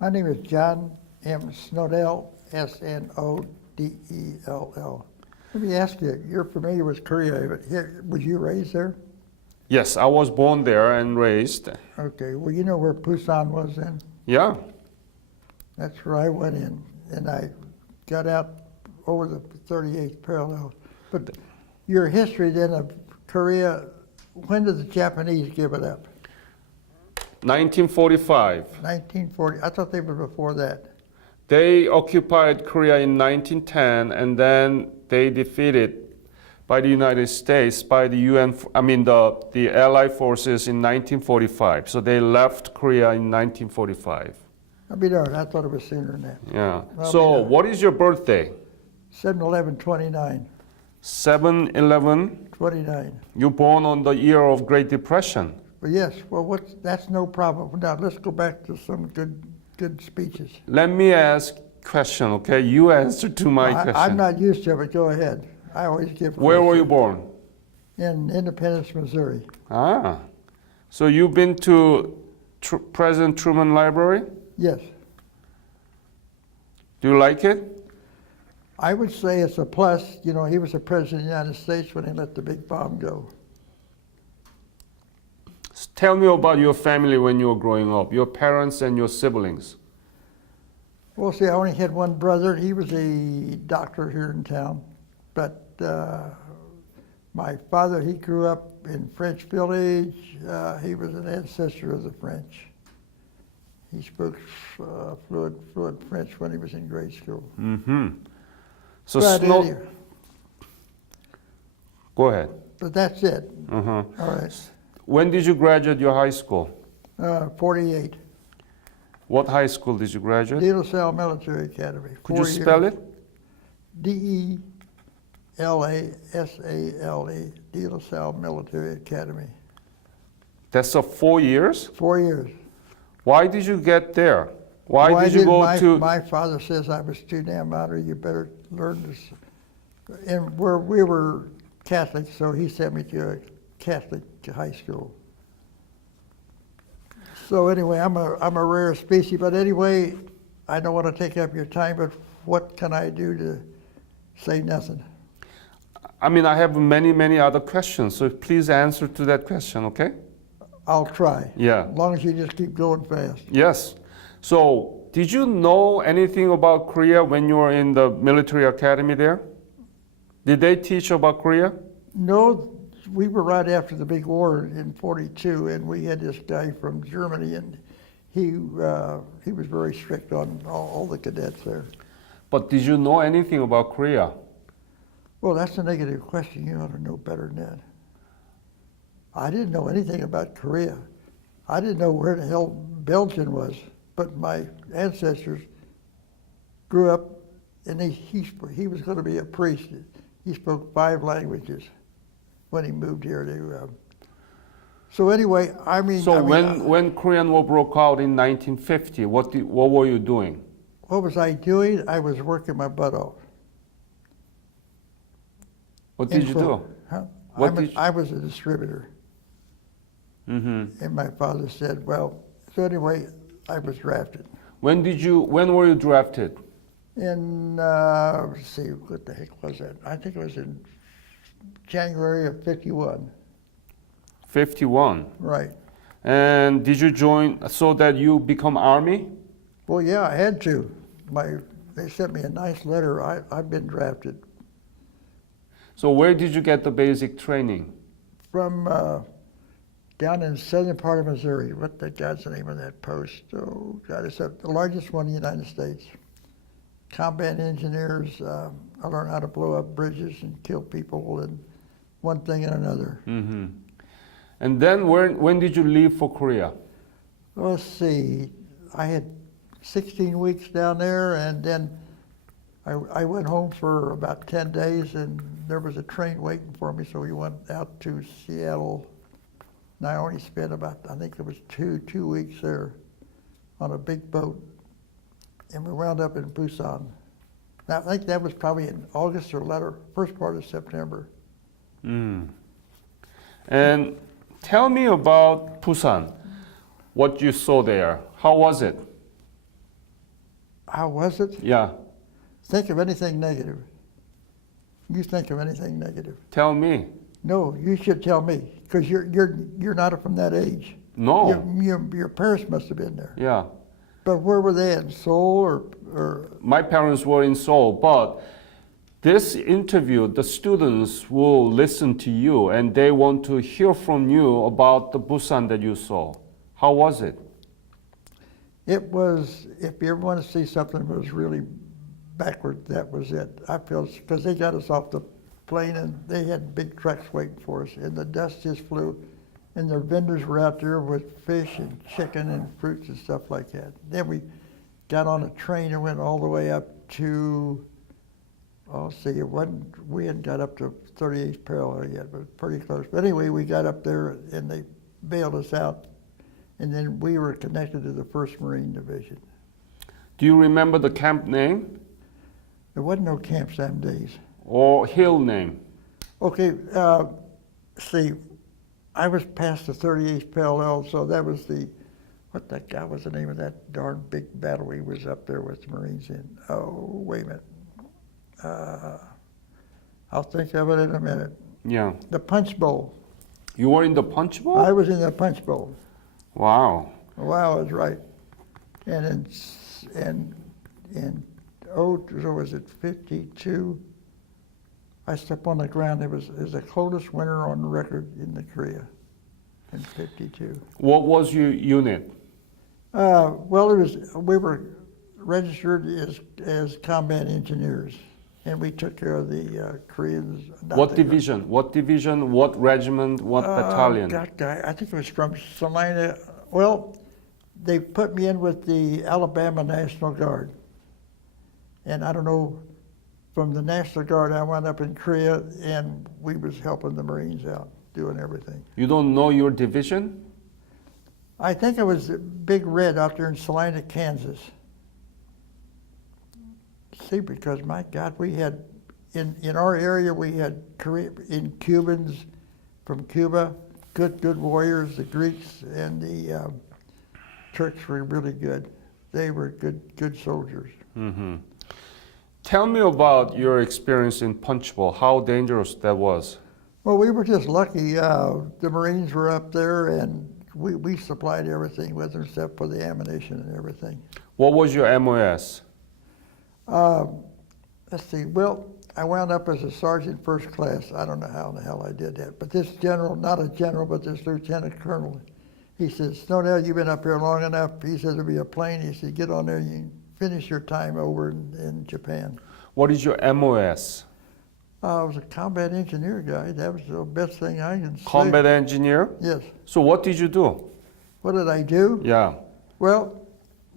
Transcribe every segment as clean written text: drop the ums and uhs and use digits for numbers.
My name is John M. Snodell, Snodell. Let me ask you, you're familiar with Korea, but was you raised there? Yes, I was born there and raised. Okay, well, you know where Busan was then? Yeah. That's where I went in, and I got out over the 38th parallel. But your history then of Korea, when did the Japanese give it up? 1945. 1940. I thought they were before that. They occupied Korea in 1910, and then they defeated by the United States, by the the Allied forces in 1945. So they left Korea in 1945. I'll be darned, I thought it was sooner than that. Yeah. I'll So be darned. what is your birthday? 7/11/29. 7/11. 29. You born on the year of Great Depression. Well, yes. Well, that's no problem. Now let's go back to some good speeches. Let me ask question, okay? You answer to my question. I'm not used to it, but go ahead. I always give. Where were you born? In Independence, Missouri. Ah, so you've been to President Truman Library? Yes. Do you like it? I would say it's a plus. You know, he was the president of the United States when he let the big bomb go. Tell me about your family when you were growing up, your parents and your siblings. Well, see, I only had one brother. He was a doctor here in town. But my father, he grew up in French Village. He was an ancestor of the French. He spoke fluent French when he was in grade school. Mm-hmm. So But go ahead. But that's it. Uh-huh. All right. When did you graduate your high school? 48. What high school did you graduate? De La Salle Military Academy. Could you spell it? DeLaSalle, De La Salle Military Academy. That's 4 years? 4 years. Why did you get there? Why did you go to? My father says I was too damn out, you better learn this. And we were Catholic, so he sent me to a Catholic high school. So anyway, I'm a rare species, but anyway, I don't want to take up your time, but what can I do to say nothing? I mean, I have many other questions, so please answer to that question, okay? I'll try. Yeah. As long as you just keep going fast. Yes. So, did you know anything about Korea when you were in the military academy there? Did they teach about Korea? No, we were right after the big war in '42, and we had this guy from Germany, and he was very strict on all the cadets there. But did you know anything about Korea? Well, that's a negative question. You ought to know better than that. I didn't know anything about Korea. I didn't know where the hell Belgium was, but my ancestors grew up, and he was going to be a priest. He spoke 5 languages when he moved here to. So anyway, when Korean War broke out in 1950, what were you doing? What was I doing? I was working my butt off. What did you do? Huh? What I was a distributor. Mm-hmm. And my father said, well, so anyway, I was drafted. When were you drafted? In, let's see, what the heck was that? I think it was in January of '51. 51. Right. And did you join so that you become Army? Well, yeah, I had to. They sent me a nice letter. I've been drafted. So where did you get the basic training? From down in the southern part of Missouri. What the God's the name of that post? Oh, God, it's the largest one in the United States. Combat engineers. I learned how to blow up bridges and kill people and one thing and another. Mm-hmm. And then when did you leave for Korea? Well, let's see. I had 16 weeks down there, and then I went home for about 10 days, and there was a train waiting for me, so we went out to Seattle. And I only spent about, I think it was two weeks there on a big boat, and we wound up in Busan. Now, I think that was probably in August or first part of September. Mm. And tell me about Busan, what you saw there. How was it? How was it? Yeah. Think of anything negative. You think of anything negative. Tell me. No, you should tell me, because you're not from that age. No. Your parents must have been there. Yeah. But where were they, in Seoul or? My parents were in Seoul, but this interview, the students will listen to you and they want to hear from you about the Busan that you saw. How was it? It was, if you ever want to see something that was really backward, that was it. I feel, because they got us off the plane and they had big trucks waiting for us and the dust just flew and their vendors were out there with fish and chicken and fruits and stuff like that. Then we got on a train and went all the way up to, we hadn't got up to 38th parallel yet, but pretty close. But anyway, we got up there and they bailed us out. And then we were connected to the 1st Marine Division. Do you remember the camp name There wasn't no camps them days. or hill name? Okay, see, I was past the 38th parallel, so that was what was the name of that darn big battery was up there with the Marines in? Oh, wait a minute. I'll think of it in a minute. Yeah. The Punch Bowl. You were in the Punch Bowl? I was in the Punch Bowl. Wow. Wow, that's right. And so was it 52? I stepped on the ground. It was the coldest winter on record in the Korea in 52. What was your unit? Well, we were registered as combat engineers, and we took care of the Koreans. What division? What division? What regiment? What battalion? I think it was from Salina. Well, they put me in with the Alabama National Guard. And I don't know, from the National Guard, I wound up in Korea, and we was helping the Marines out, doing everything. You don't know your division? I think it was Big Red out there in Salina, Kansas. See, because my God, we had, in our area, we had Cubans from Cuba, good warriors. The Greeks and the Turks were really good. They were good soldiers. Mm-hmm. Tell me about your experience in Punch Bowl, how dangerous that was. Well, we were just lucky. The Marines were up there, and we supplied everything with them, except for the ammunition and everything. What was your MOS? Let's see. Well, I wound up as a sergeant first class. I don't know how in the hell I did that. But this general, not a general, but this lieutenant colonel, he says, "Snodell, you've been up here long enough." He says, "There'll be a plane." He said, "Get on there and you finish your time over in Japan." What is your MOS? I was a combat engineer guy. That was the best thing I can say. Combat engineer? Yes. So what did you do? What did I do? Yeah. Well,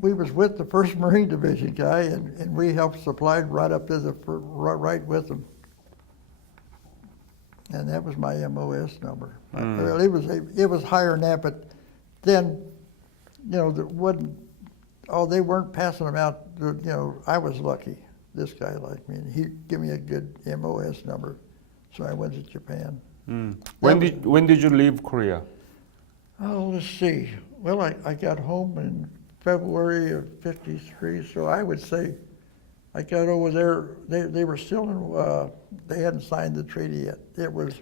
we was with the 1st Marine Division guy, and we helped supply right up to right with them. And that was my MOS number. Well, it was higher than that, but then, there wasn't. Oh, they weren't passing them out. I was lucky. This guy liked me, and he gave me a good MOS number, so I went to Japan. When did you leave Korea? Oh, let's see. Well, I got home in February of '53, so I would say I got over there. They were still in. They hadn't signed the treaty yet. It was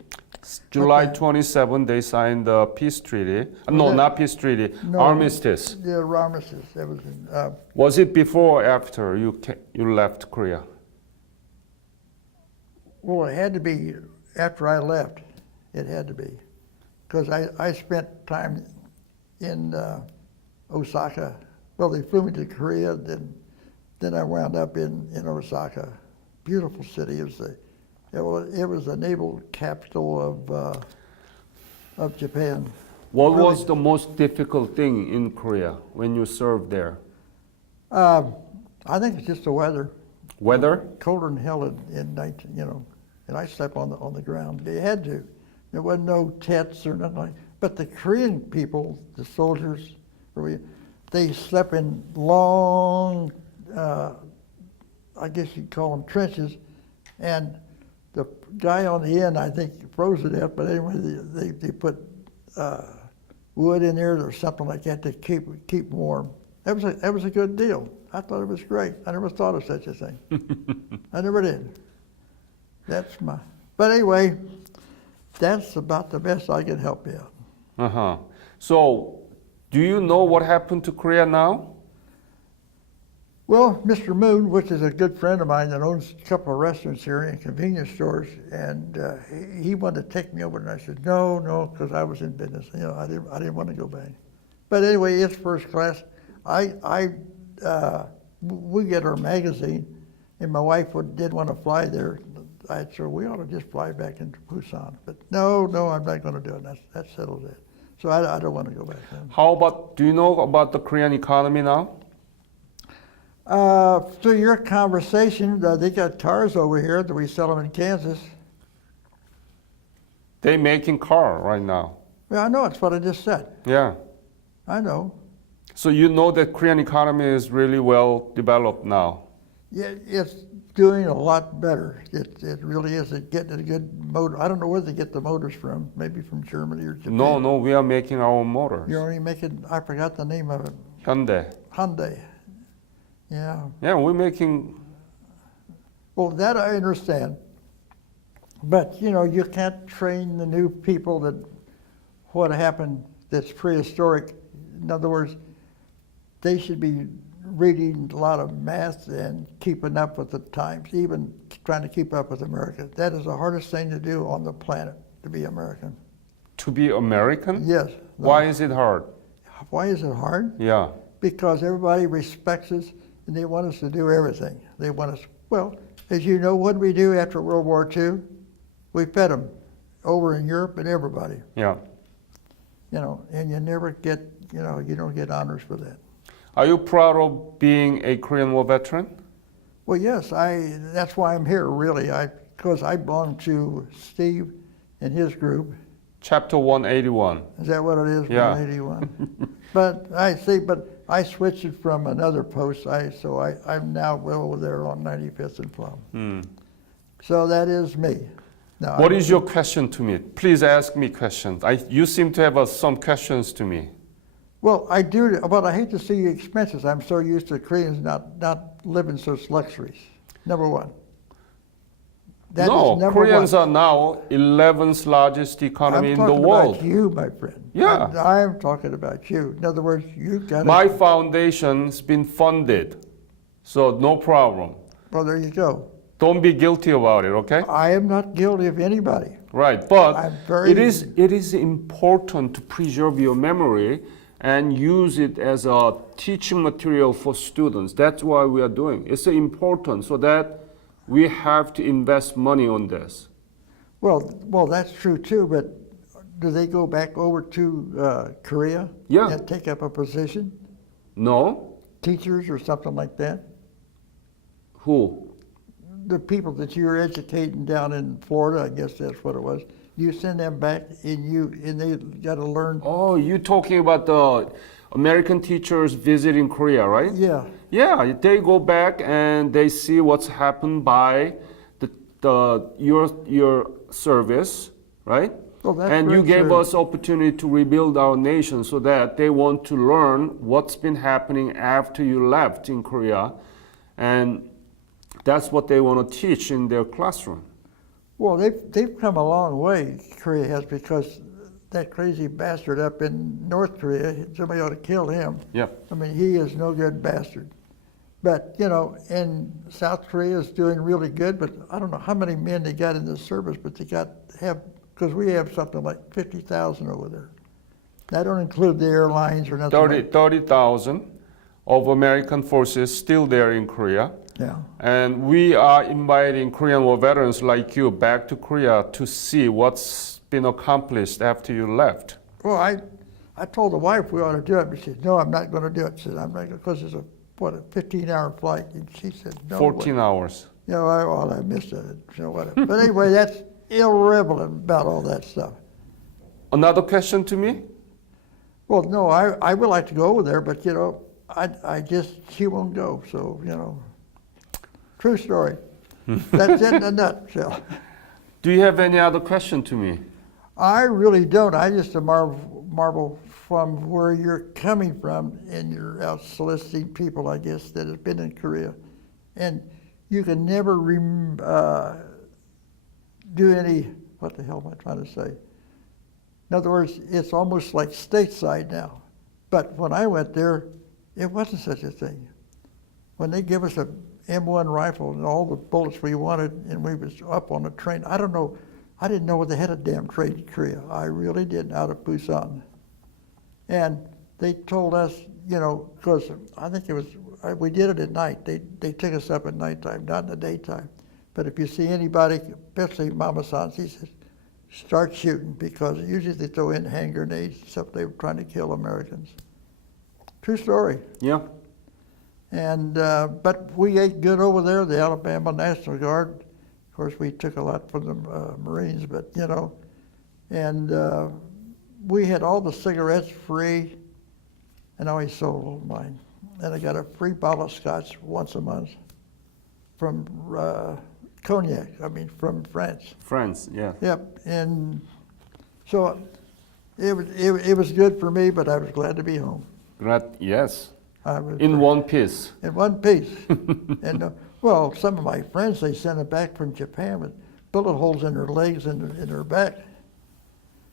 July 27, they signed the peace treaty. No, not peace treaty. No. Armistice. Yeah, armistice. That was in. Was it before or after you left Korea? Well, it had to be after I left. It had to be, because I spent time in Osaka. Well, they flew me to Korea, then I wound up in Osaka. Beautiful city. It was the naval capital of Japan. What Really? was the most difficult thing in Korea when you served there? I think it's just the weather. Weather? Colder than hell in 19, and I slept on the ground. They had to. There wasn't no tents or nothing like. But the Korean people, the soldiers, they slept in long, I guess you'd call them trenches, and the guy on the end, I think, froze to death. But anyway, they put wood in there or something like that to keep warm. That was a good deal. I thought it was great. I never thought of such a thing. I never did. But anyway, that's about the best I can help you out. Uh-huh. So, do you know what happened to Korea now? Well, Mr. Moon, which is a good friend of mine that owns a couple of restaurants here and convenience stores, and he wanted to take me over, and I said, no, because I was in business. You know, I didn't want to go back. But anyway, it's first class. We get our magazine, and my wife did want to fly there. I said, we ought to just fly back into Busan. But no, I'm not going to do it. That settles it. So I don't want to go back then. How about, do you know about the Korean economy now? Through your conversation, they got cars over here that we sell them in Kansas. They're making car right now. Yeah, I know. It's what I just said. Yeah. I know. So you know that Korean economy is really well developed now. Yeah, it's doing a lot better. It really is. It's getting a good motor. I don't know where they get the motors from. Maybe from Germany or Japan. No, we are making our own motors. You're only making, I forgot the name of it. Hyundai. Yeah. Yeah, we're making. Well, that I understand. But, you know, you can't train the new people that what happened that's prehistoric. In other words, they should be reading a lot of math and keeping up with the times, even trying to keep up with America. That is the hardest thing to do on the planet, to be American. To be American? Yes. Why is it hard? Why is it hard? Yeah. Because everybody respects us and they want us to do everything. They want us, well, as you know, what did we do after World War II? We fed them over in Europe and everybody. Yeah. You know, and you never get, you know, you don't get honors for that. Are you proud of being a Korean War veteran? Well, yes, that's why I'm here, really. Because I belong to Steve and his group. Chapter 181. Is that what it is? Yeah. 181. But I switched it from another post, so I'm now over there on 95th and Plum. So that is me. Now, What is your question to me? Please ask me questions. You seem to have some questions to me. Well, I do, but I hate to see the expenses. I'm so used to Koreans not living such luxuries. Number one. That is number Koreans one. are now 11th largest economy in the world. I'm talking about you, my friend. Yeah. I'm talking about you. In other words, you've got My foundation's been funded, so no problem. Well, there you go. Don't be guilty about it, okay? I am not guilty of anybody. Right, but I'm very- it is important to preserve your memory and use it as a teaching material for students. That's why we are doing. It's important so that we have to invest money on this. Well, that's true too. But do they go back over to Korea? Yeah. And take up a position, No? teachers or something like that? Who? The people that you're educating down in Florida, I guess that's what it was. You send them back, and they got to learn. Oh, you're talking about the American teachers visiting Korea, right? Yeah. Yeah, they go back and they see what's happened by your service, right? Well, that's and you very gave true. us opportunity to rebuild our nation so that they want to learn what's been happening after you left in Korea, and that's what they want to teach in their classroom. Well, they've come a long way, Korea has, because that crazy bastard up in North Korea, somebody ought to kill him. Yeah. I mean, he is no good bastard. But, you know, and South Korea is doing really good, but I don't know how many men they got in the service, but they because we have something like 50,000 over there. That don't include the airlines or nothing. 30,000 of American forces still there in Korea. Yeah. And we are inviting Korean War veterans like you back to Korea to see what's been accomplished after you left. Well, I told the wife we ought to do it, but she said, no, I'm not going to do it. She said, I'm not going to, because it's a 15-hour flight. And she said, no. 14 hours. You know, I missed it, so whatever. But anyway, that's irrelevant about all that stuff. Another question to me? Well, no, I would like to go over there, but, you know, she won't go, so, you know. True story. That's it in a nutshell. Do you have any other question to me? I really don't. I just marvel from where you're coming from, and you're out soliciting people, I guess, that have been in Korea. And you can never do any, what the hell am I trying to say? In other words, it's almost like stateside now. But when I went there, it wasn't such a thing. When they give us a M1 rifle and all the bullets we wanted, and we was up on a train, I didn't know they had a damn train in Korea. I really didn't, out of Busan. And they told us, you know, because I think it was, we did it at night. They took us up at nighttime, not in the daytime. But if you see anybody, especially Mama-san, he says, start shooting, because usually they throw in hand grenades, except they were trying to kill Americans. True story. Yeah. And but we ate good over there, the Alabama National Guard. Of course, we took a lot from the Marines, but you know, and we had all the cigarettes free, and I always sold all mine. And I got a free bottle of scotch once a month from cognac. I mean, from France. France, yeah. Yep, and so it was good for me, but I was glad to be home. Yes. I was In one piece. in one piece. And well, some of my friends, they sent it back from Japan with bullet holes in their legs and in their back.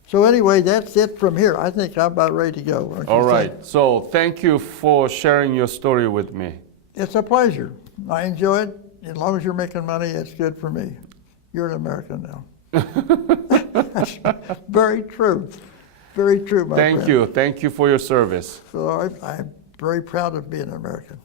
So anyway, that's it from here. I think I'm about ready to go. Don't you All think? right. So thank you for sharing your story with me. It's a pleasure. I enjoy it. As long as you're making money, it's good for me. You're an American now. That's very true. Very true, my friend. Thank you. Thank you for your service. So I'm very proud of being an American.